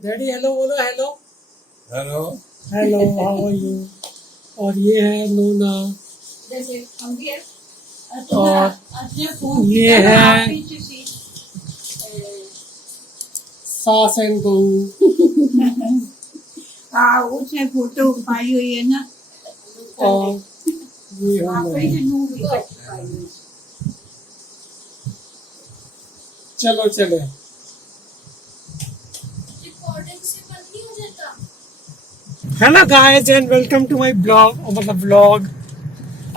Daddy hello बोलो। Hello hello. Hello, how are you. और ये है नूना, जैसे हम भी है और ये है सास एंड बहू। हाँ उसने फोटो पाई हुई है ना। और ये हूँ आप मैं। ही से नूर भी पाई हुई है। चलो चले। है ना guys, and welcome to my blog, मतलब व्लॉग।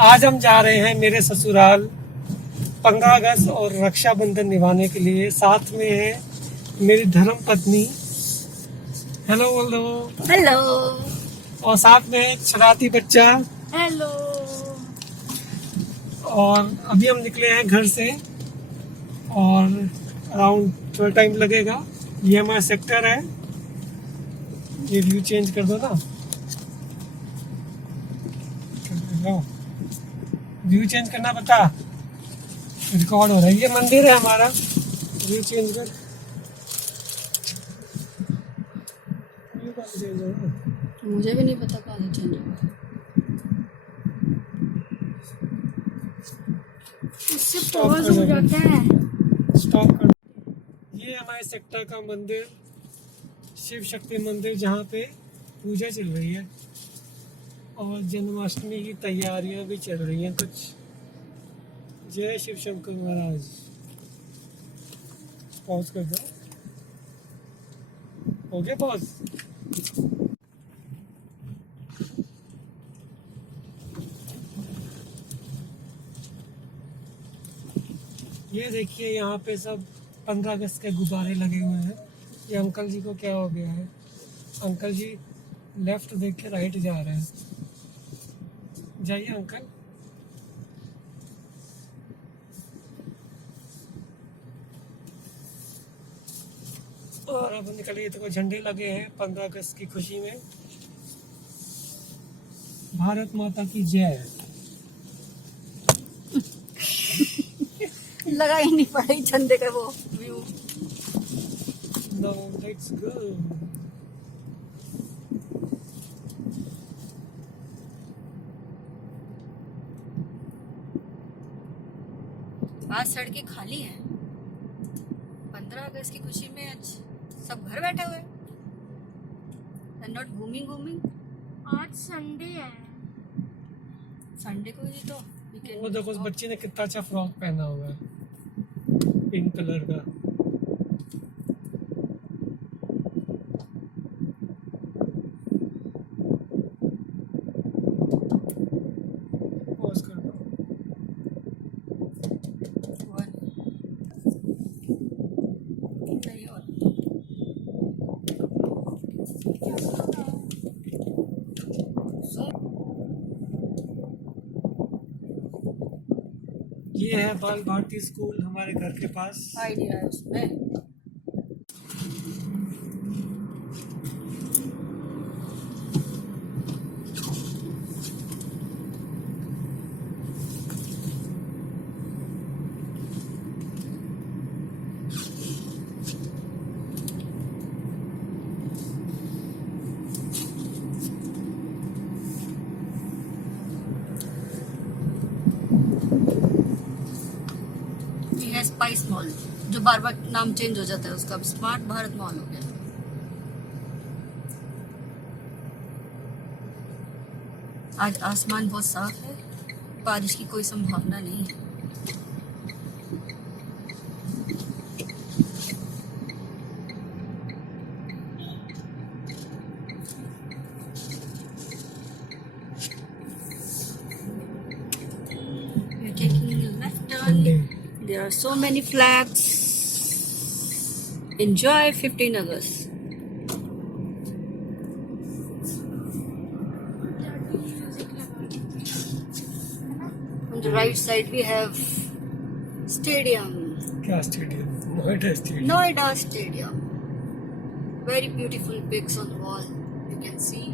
आज हम जा रहे हैं मेरे ससुराल 15 अगस्त और रक्षाबंधन निभाने के लिए। साथ में है मेरी धर्म पत्नी, हेलो बोल दो। हेलो और साथ में एक शरारती बच्चा। हेलो। और अभी हम निकले हैं घर से और अराउंड थोड़ा टाइम लगेगा। ये हमारा सेक्टर है। ये व्यू चेंज कर दो ना। व्यू चेंज करना बता, रिकॉर्ड हो रहा है। ये मंदिर है हमारा। व्यू चेंज कर। व्यू कहाँ चेंज हो रहा है? मुझे भी नहीं पता कहाँ से चेंज हुआ। इससे स्टॉप पॉज कर हो दो। जाता है। स्टॉप कर। ये हमारे सेक्टर का मंदिर, शिव शक्ति मंदिर, जहाँ पे पूजा चल रही है और जन्माष्टमी की तैयारियां भी चल रही हैं कुछ। जय शिव शंकर महाराज। पॉज कर दो। हो गया पॉज। ये देखिए यहाँ पे सब 15 अगस्त के गुब्बारे लगे हुए हैं। ये अंकल जी को क्या हो गया है? अंकल जी लेफ्ट देख के राइट जा रहे हैं। जाइए अंकल। और अब निकलिए, तो झंडे लगे हैं 15 अगस्त की खुशी में। भारत माता की जय। लगा ही नहीं पड़ा झंडे का वो व्यू। No let's go. आज सड़कें खाली हैं। 15 अगस्त की खुशी में आज सब घर बैठे हुए हैं। नॉट घूमिंग। आज संडे है। संडे को ही तो weekend वो देखो उस off। बच्चे ने कितना अच्छा फ्रॉक पहना हुआ है, पिंक कलर का। पॉज कर दो। One. नहीं और। ये है बाल भारती स्कूल हमारे घर के पास। आइडिया है उसमें। ये है स्पाइस मॉल, जो बार बार नाम चेंज हो जाता है उसका। अब स्मार्ट भारत मॉल हो गया। आज आसमान बहुत साफ है, बारिश की कोई संभावना नहीं है। We're taking a left turn. There are so many flags. Enjoy 15 August. On the right side we have stadium. क्या stadium? Noida stadium. Noida Stadium. Very beautiful pics on the wall. You can see.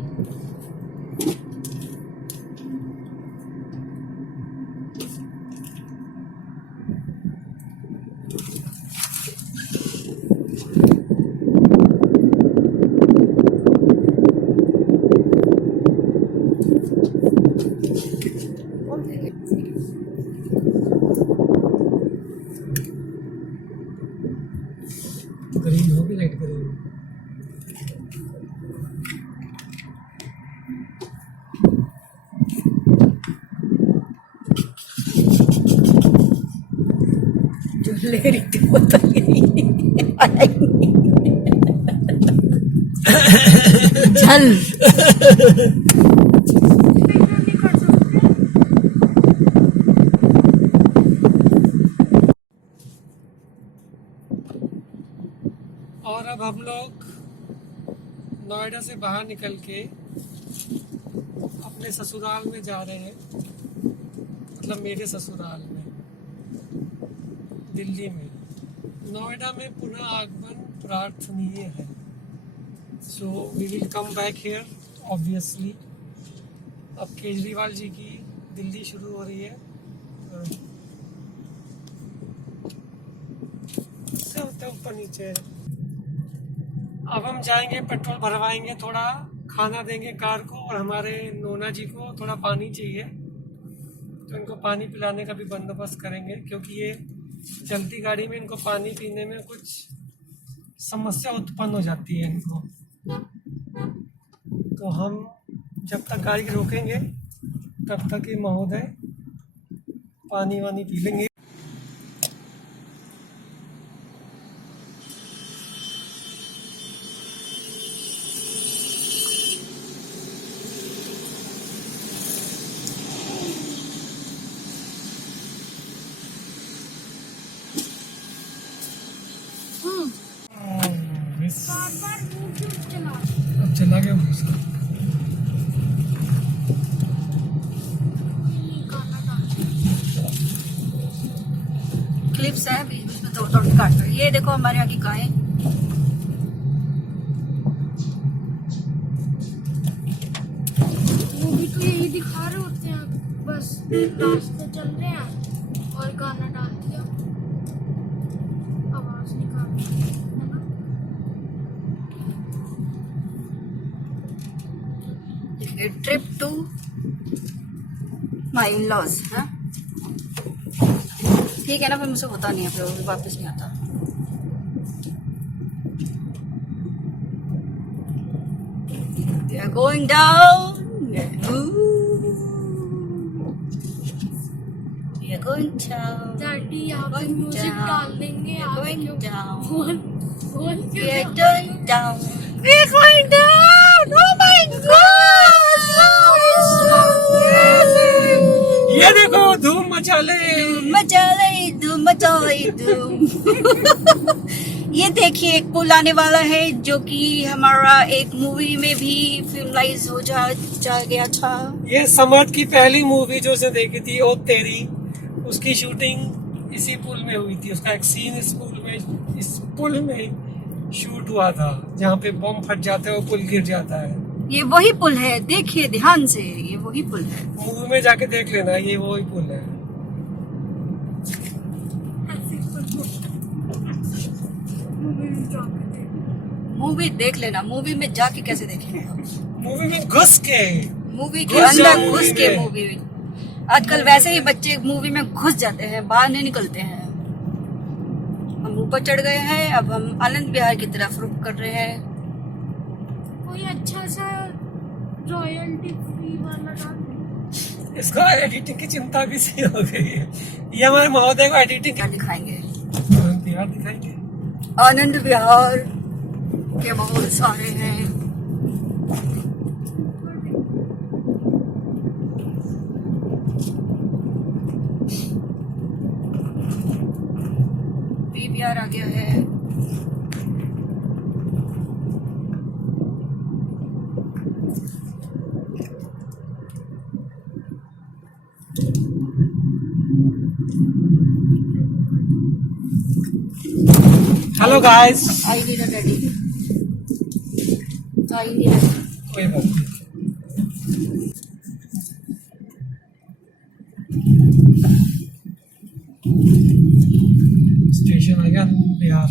जो ले रही थी वो तो झल नहीं कर सकते। और अब हम लोग नोएडा से बाहर निकल के अपने ससुराल में जा रहे हैं, मतलब मेरे ससुराल में दिल्ली में। नोएडा में पुनः आगमन प्रार्थनीय है, so we will come back here obviously. अब केजरीवाल जी की दिल्ली शुरू हो रही है। सब तो ऊपर नीचे है। अब हम जाएंगे, पेट्रोल भरवाएंगे, थोड़ा खाना देंगे कार को, और हमारे नोना जी को थोड़ा पानी चाहिए तो इनको पानी पिलाने का भी बंदोबस्त करेंगे, क्योंकि ये चलती गाड़ी में इनको पानी पीने में कुछ समस्या उत्पन्न हो जाती है इनको। तो हम जब तक गाड़ी रोकेंगे तब तक ये महोदय पानी वानी पी लेंगे। बार बार मुंह क्यों चला? अब चला गया उसका। ये गाना डाल। क्लिप्स है, बीच बीच में तोड़ तोड़ के काट रहे। ये देखो हमारे यहाँ की गायें। वो भी तो यही दिखा रहे होते हैं, बस रास्ते चल रहे हैं और गाना डाल दिया, आवाज निकाल दी, है ना? Trip to my in laws है, ठीक है ना। फिर मुझसे होता नहीं है, फिर वो वापस नहीं आता। We are going down. We are going down. Daddy यहाँ पे Going म्यूजिक down. डाल देंगे। We are आप going क्यों down. बोल बोल We are going down. We are going down. Oh my God! ये देखो धूम मचा ले। धूम मचा ले धूम। ये देखिए एक पुल आने वाला है जो कि हमारा एक मूवी में भी फिल्माइज हो जा गया था। ये समर्थ की पहली मूवी जो उसने देखी थी, ओ तेरी, उसकी शूटिंग इसी पुल में हुई थी। उसका एक सीन इस पुल में शूट हुआ था, जहाँ पे बम फट जाता है और पुल गिर जाता है। ये वही पुल है, देखिए ध्यान से, ये वही पुल है। मूवी में जाके देख लेना, ये वही पुल है। मूवी देख लेना, मूवी में जाके कैसे देखेंगे हम? मूवी में घुस के, मूवी के घुस जाओ अंदर घुस के में। मूवी। आजकल वैसे ही बच्चे मूवी में घुस जाते हैं, बाहर नहीं निकलते हैं। हम ऊपर चढ़ गए हैं, अब हम आनंद विहार की तरफ रुख कर रहे हैं। कोई अच्छा सा रॉयल्टी फ्री वाला डाल। इसका एडिटिंग की चिंता भी सही हो गई है। ये हमारे महोदय को एडिटिंग क्या दिखाएंगे? बिहार दिखाएंगे। आनंद विहार के बहुत सारे हैं। पीवीआर आ गया है। Hello guys. I need a daddy. I need a कोई बात नहीं। स्टेशन आ गया बिहार।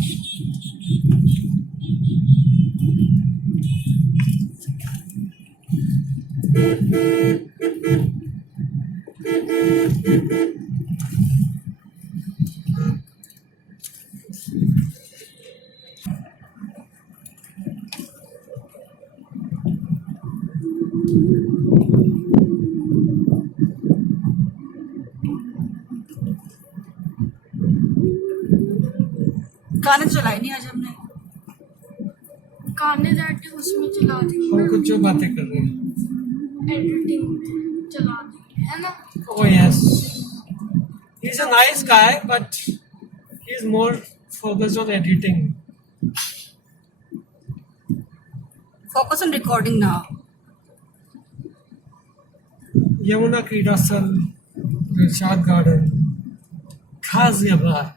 गाने चलाए नहीं आज हमने। गाने जाके उसमें चला देंगे, हम कुछ जो बातें कर रहे हैं। एडिटिंग में चला देंगे, है ना। Oh yes, he's a nice guy, but he's more focused on editing. Focus on recording now. Yamuna क्रीडा स्थल, Dilshad garden, Ghaziabad.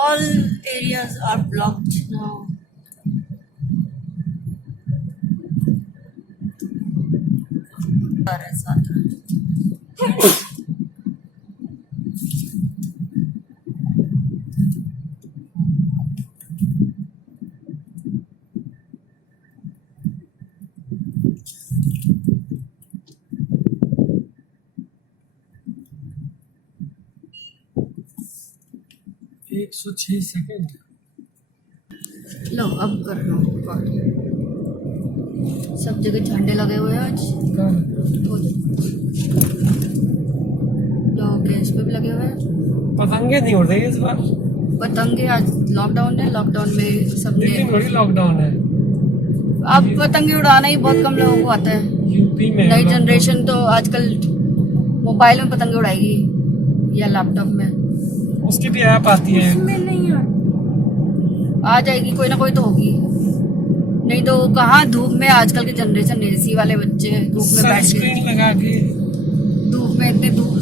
All areas are blocked now. एक 106 सेकेंड। लो अब कर लो रिकॉर्ड। सब जगह झंडे लगे हुए हैं आज। लोग गैस पे भी लगे हुए हैं। पतंगे नहीं उड़ रही इस बार। पतंगे आज लॉकडाउन है, लॉकडाउन में सबने। लेकिन थोड़ी लॉकडाउन है अब पतंगे उड़ाना ही बहुत कम लोगों को आता है। यूपी में। नई जनरेशन तो आजकल मोबाइल में पतंगे उड़ाएगी या लैपटॉप में। उसकी भी ऐप आती है। उसमें नहीं आता। आ जाएगी, कोई ना कोई तो होगी। नहीं तो कहाँ धूप में आजकल के जनरेशन एसी वाले बच्चे धूप में बैठ के, सनस्क्रीन लगा के धूप में इतने धूप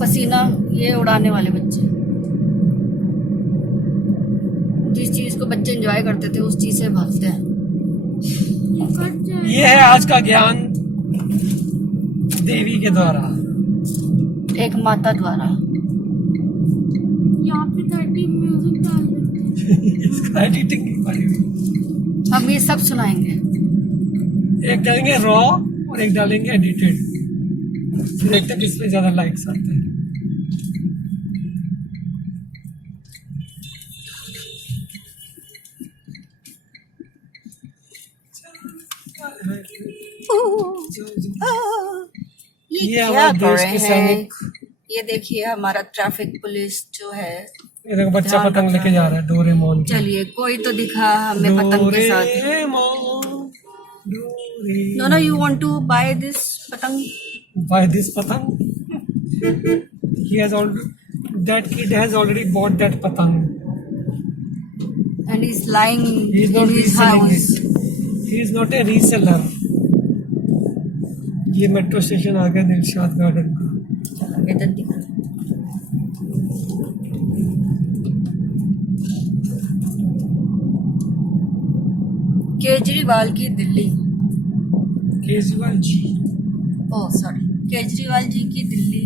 पसीना ये उड़ाने वाले बच्चे। जिस चीज को बच्चे एंजॉय करते थे उस चीज से भागते हैं। ये कट जाए। ये है आज का ज्ञान देवी के द्वारा। एक माता द्वारा। यहाँ पे 30 म्यूजिक डाल देते हैं। इसका एडिटिंग की पड़ी हुई। हम ये सब सुनाएंगे। एक डालेंगे रॉ और एक डालेंगे एडिटेड। फिर देखते हैं किसमें ज्यादा लाइक्स आते हैं। ये ये क्या हमारे कर देश रहे के हैं? सैनिक। ये देखिए हमारा ट्रैफिक पुलिस जो है। ये देखो बच्चा ध्यान पतंग रखना लेके जा रहा है डोरेमोन की। चलिए कोई तो दिखा हमें पतंग के साथ। Doraemon, no no you want to buy this patang. Buy this patang. He has already. That kid has already bought that patang. And he's lying He is not in his reselling house. it. He is not a reseller. ये metro station आ गया Dilshad garden का। इधर दिख रहा है। केजरीवाल की Delhi. Kejriwal ji. Oh sorry, Kejriwal ji की Delhi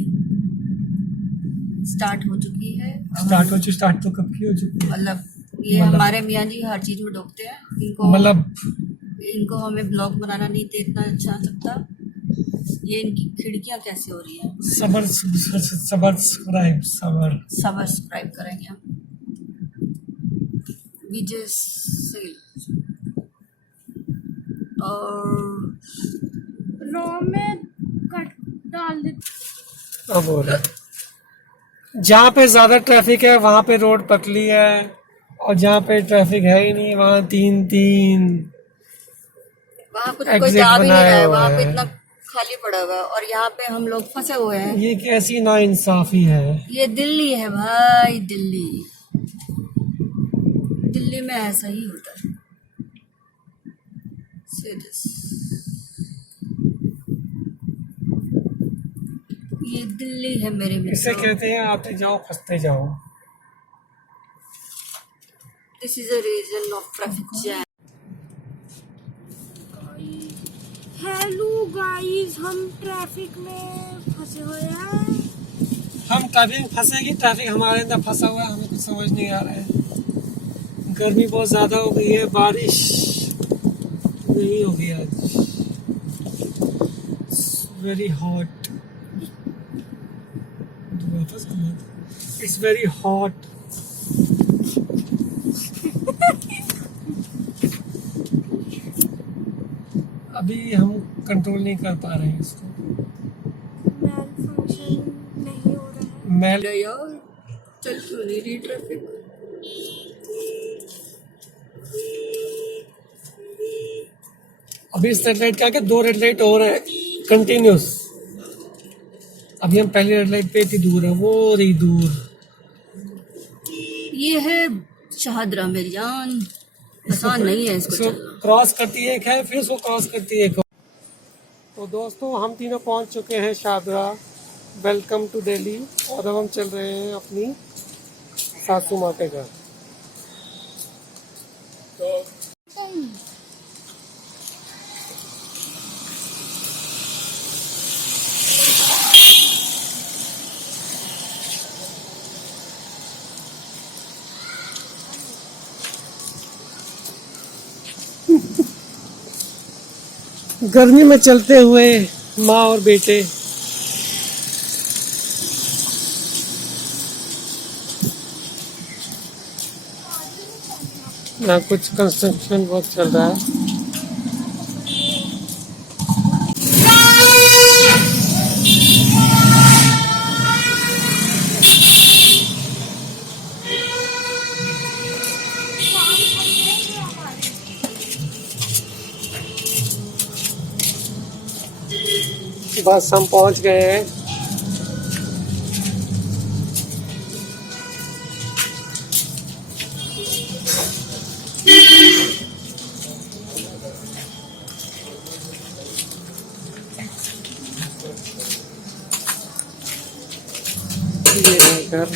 start हो चुकी है। स्टार्ट तो कब की हो चुकी है। मतलब ये हमारे मियाँ जी हर चीज में डूबते हैं। इनको हमें ब्लॉग बनाना नहीं इतना अच्छा लगता। ये इनकी खिड़कियाँ कैसे हो रही है। सब्सक्राइब करेंगे हम। विजय सेल और रॉ में कट डाल देते। अब हो रहा है। जहाँ पे ज्यादा ट्रैफिक है वहाँ पे रोड पतली है और जहाँ पे ट्रैफिक है ही नहीं वहाँ तीन वहाँ कुछ कोई Exit जा भी नहीं रहा बनाया है। हुआ वहाँ पे है। इतना खाली पड़ा हुआ है और यहाँ पे हम लोग फंसे हुए हैं। ये कैसी नाइंसाफी है। ये दिल्ली है भाई, दिल्ली। दिल्ली में ऐसा ही होता है। See this. ये दिल्ली है मेरे इसे मित्रों। कहते हैं आते जाओ फंसते जाओ। This is a reason of traffic jam. Hello guys, हम ट्रैफिक में फंसे हुए हैं। हम ट्रैफिक में फंसेगी, ट्रैफिक हमारे अंदर फंसा हुआ है। हमें कुछ समझ नहीं आ रहा है। गर्मी बहुत ज्यादा हो गई है, बारिश नहीं होगी आज। Very hot. बहुत है उसके बाद। It's very hot. अभी हम कंट्रोल नहीं कर पा रहे हैं इसको। मैल फंक्शन नहीं हो रहा है। मैं यार चल क्यों नहीं रही ट्रैफिक। अभी इस रेड लाइट का क्या 2 रेड लाइट और है कंटिन्यूस। अभी हम पहली रेड लाइट पे इतनी दूर है, वो रही दूर। ये है शाहदरा मेरी जान, आसान नहीं है इसको इसको चलना। क्रॉस करती है एक है, फिर उसको क्रॉस करती है एक और। तो दोस्तों हम तीनों पहुंच चुके हैं शाहदरा। Welcome to Delhi. और अब हम चल रहे हैं अपनी सासू माँ के घर। गर्मी में चलते हुए माँ और बेटे। यहाँ कुछ कंस्ट्रक्शन वर्क चल रहा है। बस हम पहुंच गए हैं। ये है घर।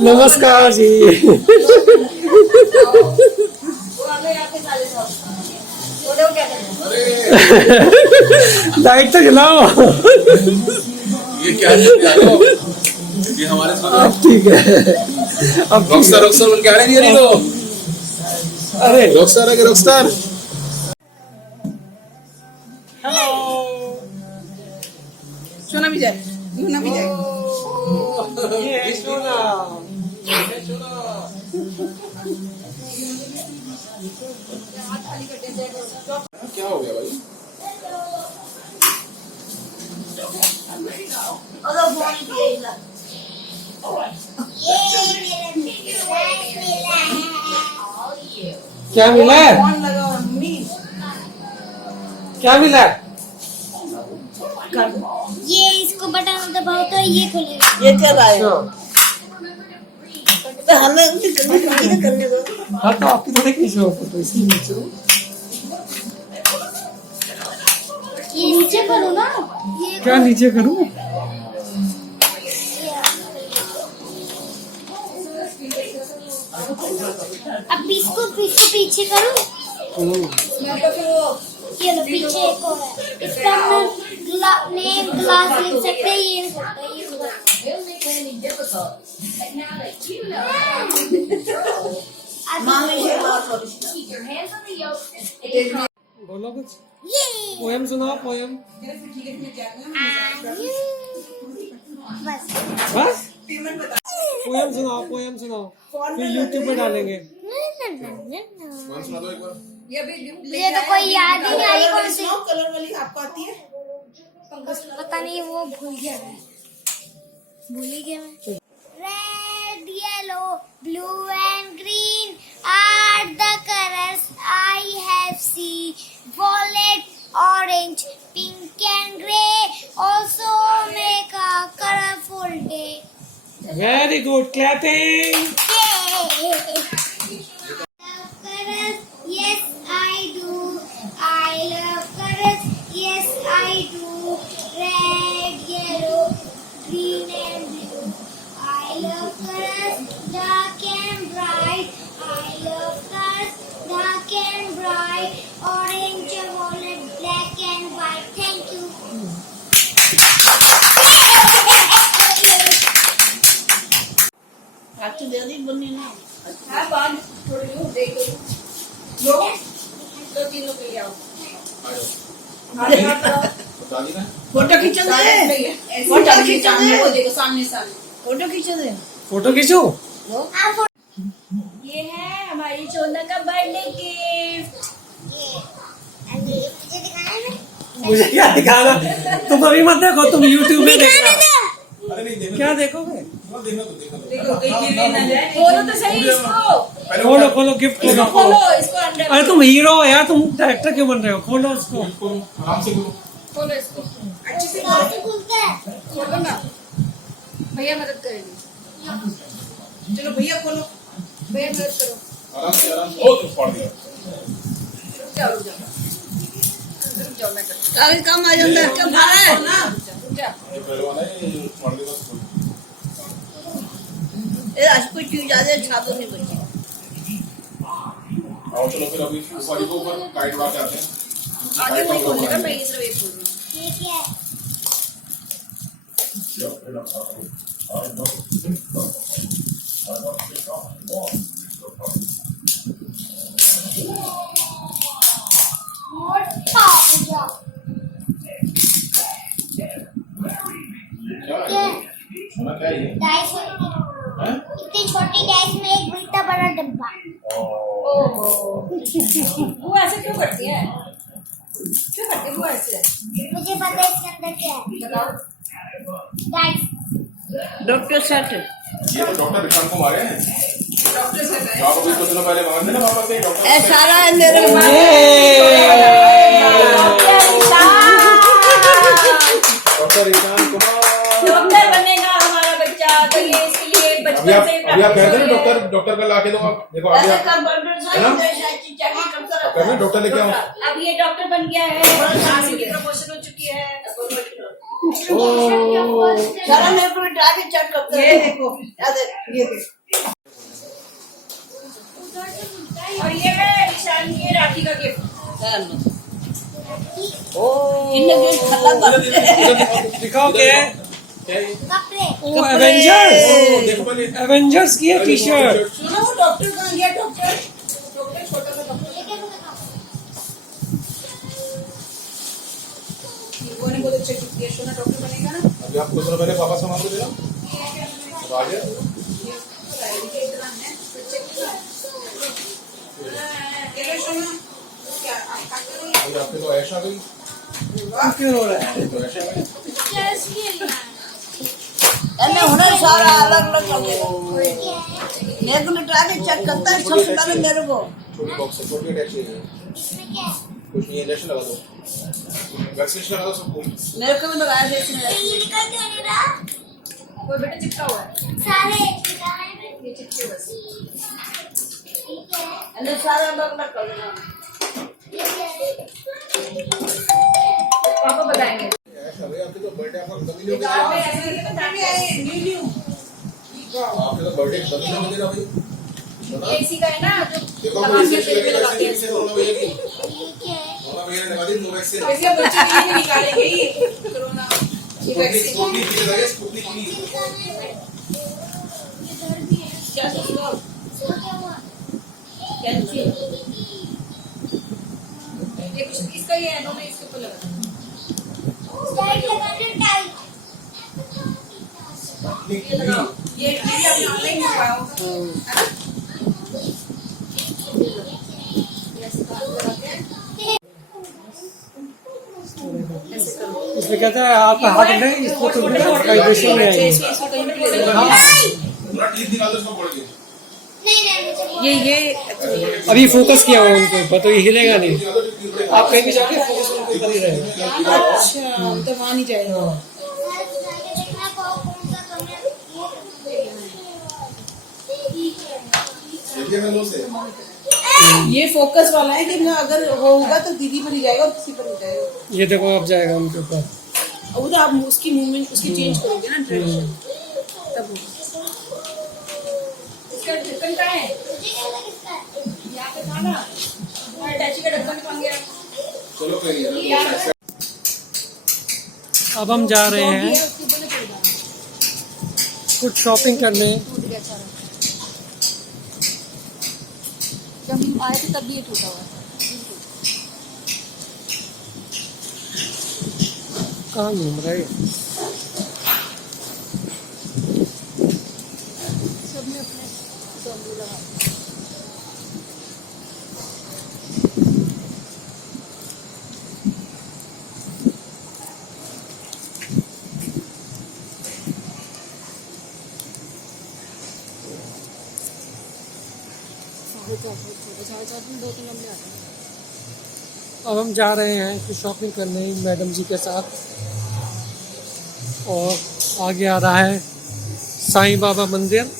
नमस्कार जी। लाइट तो जलाओ। ये क्या है? ये हमारे साथ ठीक है। अब रॉकस्टार रॉकस्टार बन के आ रहे हैं ये तो। अरे रॉकस्टार है कि रॉकस्टार? हेलो। सोना भी जाए, सोना भी जाए। ये है सोना। क्या हो गया भाई? क्या मिला है? फोन लगाओ मम्मी। क्या मिला है? ये इसको बटन दबाओ तो ये खुलेगा। ये क्या लाए? अच्छा। तो हमें उसे करने दो। हाँ तो आपकी थोड़ी खींचो फोटो, इसकी खींचो। ये नीचे करो ना। ये क्या नीचे करूँ? अब इसको पीछे करो। ये लो पीछे एक और है। इसका नेम ग्लास लिख सकते हैं। ये सकते हैं, ये बोलो कुछ। ये पोएम सुनाओ, पोएम। बस बस पोएम सुनाओ, पोएम सुनाओ, फिर यूट्यूब पे डालेंगे। कौन सुना दो एक बार? मुझे तो कोई याद ही नहीं आई कौन सी। कलर वाली आपको आती है? पता नहीं, वो भूल गया मैं। भूल ही गया मैं। Red yellow blue and green are the colours I have seen. Violet, orange, pink and grey also make a colorful day. Very good, clapping. Love colors, yes I do. I love colors, yes I do. Red, yellow, green and blue love colors, dark and bright. I love colors, dark and bright. Orange, violet, black and white. Thank you. आपकी जल्दी बननी ना हाँ बांध थोड़ी लो दे दो लो दो तीनों के लिए आओ दादी ना फोटो खींचो दे फोटो खींचो दे वो देखो सामने सामने फोटो खींचो दे फोटो खींचो। ये है हमारी चोना का बर्थडे गिफ्ट। मुझे दिखाना है मुझे क्या दिखाना, तुम अभी मत देखो, तुम यूट्यूब में देखना। अरे नहीं देखो क्या देखोगे? देखना तो देखना देखो कहीं गिरे ना जाए खोलो तो सही इसको, खोलो खोलो, गिफ्ट खोलो। खोलो इसको अंदर, अरे तुम हीरो हो यार, तुम डायरेक्टर क्यों बन रहे हो? खोलो उसको। आराम से करो खोलो इसको अच्छे से कैसे खुलता है खोलो ना, भैया मदद करेंगे। चलो भैया खोलो भैया मदद करो। आराम से ओ तो फाड़ दिया रुक जाओ रुक जाओ रुक जाओ, मैं करती कागज काम आ जाता है क्या भाड़ा है ना हूँ। रुक जा, ये पहलवान है ये फाड़ देगा उसको ये आज कोई चीज ज्यादा छापो नहीं बची आओ चलो फिर अभी ऊपर को ऊपर काइट उड़ा के आते हैं आगे वही खोलेगा, मैं ये सिर्फ एक खोल रही हूँ। ये क्या है मोटा हो गया क्या है सोना क्या है ये डाइस हैं इतनी छोटी डाइस में एक इतना बड़ा डब्बा वो ऐसे क्यों करती है, क्यों करती है वो ऐसे? मुझे पता है इसके अंदर क्या है बताओ। डाइस डॉक्टर सेट ये तो डॉक्टर विशाल को मारे हैं आप अभी कुछ दिनों पहले मारते ना पापा से डॉक्टर ए सारा है मेरे डॉक्टर ईशान कुमार डॉक्टर बनेगा हमारा बच्चा, तो ये इसके लिए अभी बचपन आप से ही अभी आप practice कहते हो हैं रही है। डॉक्टर का ला के दो आप देखो अभी आप कहते हैं डॉक्टर लेके आओ अब ये डॉक्टर बन गया है, झांसी की प्रमोशन हो चुकी है। सारा मेरे को बिठा के चेक करते हैं ये देखो ये देखो और ये है ईशान की राखी का गिफ्ट। इन्हें गिफ्ट खत्म दिखाओ क्या है? क्या है ये? कपड़े ओ एवेंजर्स, ओ, देखो पहले एवेंजर्स की है टी शर्ट। सुनो वो डॉक्टर कहाँ गया डॉक्टर डॉक्टर छोटा सा डॉक्टर ये क्या दिखाओ वो ने बहुत अच्छा गिफ्ट दिया सोना डॉक्टर बनेगा ना अभी आप कुछ दिनों पहले पापा सामान को दे रहा अब आ गया अभी आपके तो ऐश आ गई क्यों रो रहा है? तो ऐश आ गई चेस खेलना मैंने हुनर सारा अलग अलग कर दिया मेरे को बिठा के चेक करता है सबसे पहले मेरे को छोटी बॉक्स है छोटी अटैच है इसमें क्या है कुछ नहीं इंजेक्शन लगा दो वैक्सीनेशन लगा दो सबको मेरे को भी लगाया थे इसने ये निकल क्यों नहीं रहा वो बेटा चिपका हुआ है, सारे दिखाए हैं ये चिपके हुए से। ठीक है मैंने सारा अलग अलग कर दिया पापा बताएंगे। ऐश आ गई आपके तो बर्थडे आपका खत्म ही नहीं हो गाँव में गया ऐसे ही बताते हैं। आपके तो बर्थडे खत्म ही नहीं हो गया भाई ये इसी का है ना जो देखो लगा कोई के से पेट पे लगाते वैक्सीन से हैं। दोनों भैया की ये क्या है दोनों भैया ने लगा दी दो वैक्सीन इसलिए बच्चे के लिए निकालेंगे ही कोरोना स्पुतनिक की लगा स्पुतनिक की इधर भी है क्या सोचो इसमें क्या हुआ कैंची ये कुछ इसका ही है, इन्होंने इसके ऊपर लगा दिया। टाइट लगाना टाइट स्पुतनिक ये लगाओ, ये अभी ऑनलाइन मंगवाया होगा। इसमें कहता है आपका हाथ नहीं, इसको तो वाइब्रेशन में आएगी। पूरा टीथ निकाल दो उसको पड़ के नहीं मुझे अभी फोकस किया हुआ उनको, बताओ ये हिलेगा नहीं। आप कहीं भी जाके फोकस उनको कर ही रहेगा। अच्छा तो वहाँ नहीं जाएगा देखना कौन सा कमरा देखिए मैं लो से ये फोकस वाला है कि ना अगर होगा तो दीदी पर ही जाएगा और किसी पर नहीं जाएगा ये देखो अब जाएगा उनके ऊपर। अब वो तो आप उसकी मूवमेंट उसकी चेंज करोगे ना डायरेक्शन तब होगा इसका ढक्कन कहाँ है? यहाँ पे था ना, हमारे अटैची का ढक्कन कहाँ गया? चलो कोई नहीं, अब हम जा रहे हैं उसके ऊपर में चल जाना। कुछ शॉपिंग करने। टूट गया सारा। जब हम आए थे तब भी ये टूटा हुआ था। कहाँ घूम रहे हैं? सबने अपने डोंगी लगा। साढ़े चार दिन 2-3 लंबे आते हैं। अब हम जा रहे हैं कुछ शॉपिंग करने मैडम जी के साथ, और आगे आ रहा है साईं बाबा मंदिर।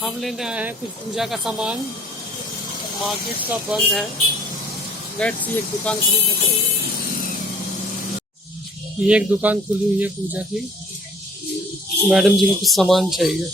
हम लेने आए हैं कुछ पूजा का सामान, मार्केट का बंद है। लेट्स सी, एक दुकान खुली लेते हैं। ये एक दुकान खुली हुई है पूजा की, मैडम जी को कुछ सामान चाहिए।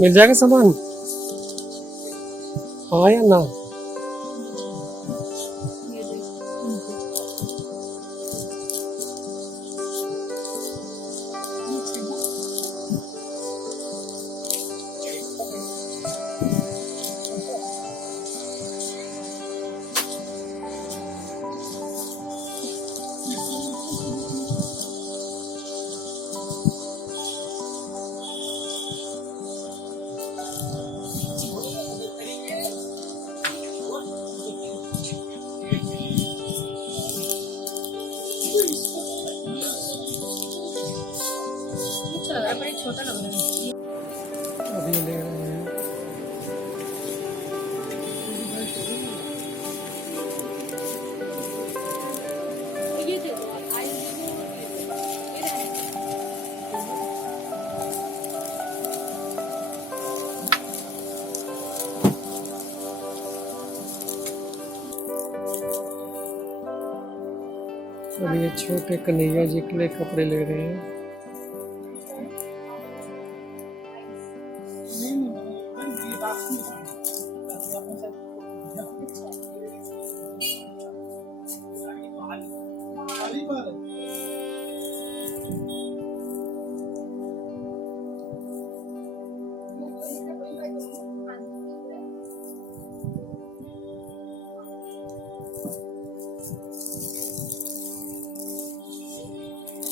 मिल जाएगा सामान, हाँ या ना? और ये छोटे कन्हैया जी के लिए कपड़े ले रहे हैं।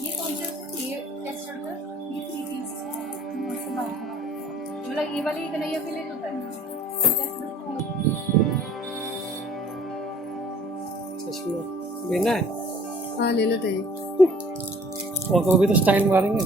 ये कौन से ये टेस्ट करता है ये 3 पीस मतलब ये वाली कन्हैया के लिए होता है चश्मा लेना है। हाँ ले लेते हैं और वो भी तो स्टाइल मारेंगे।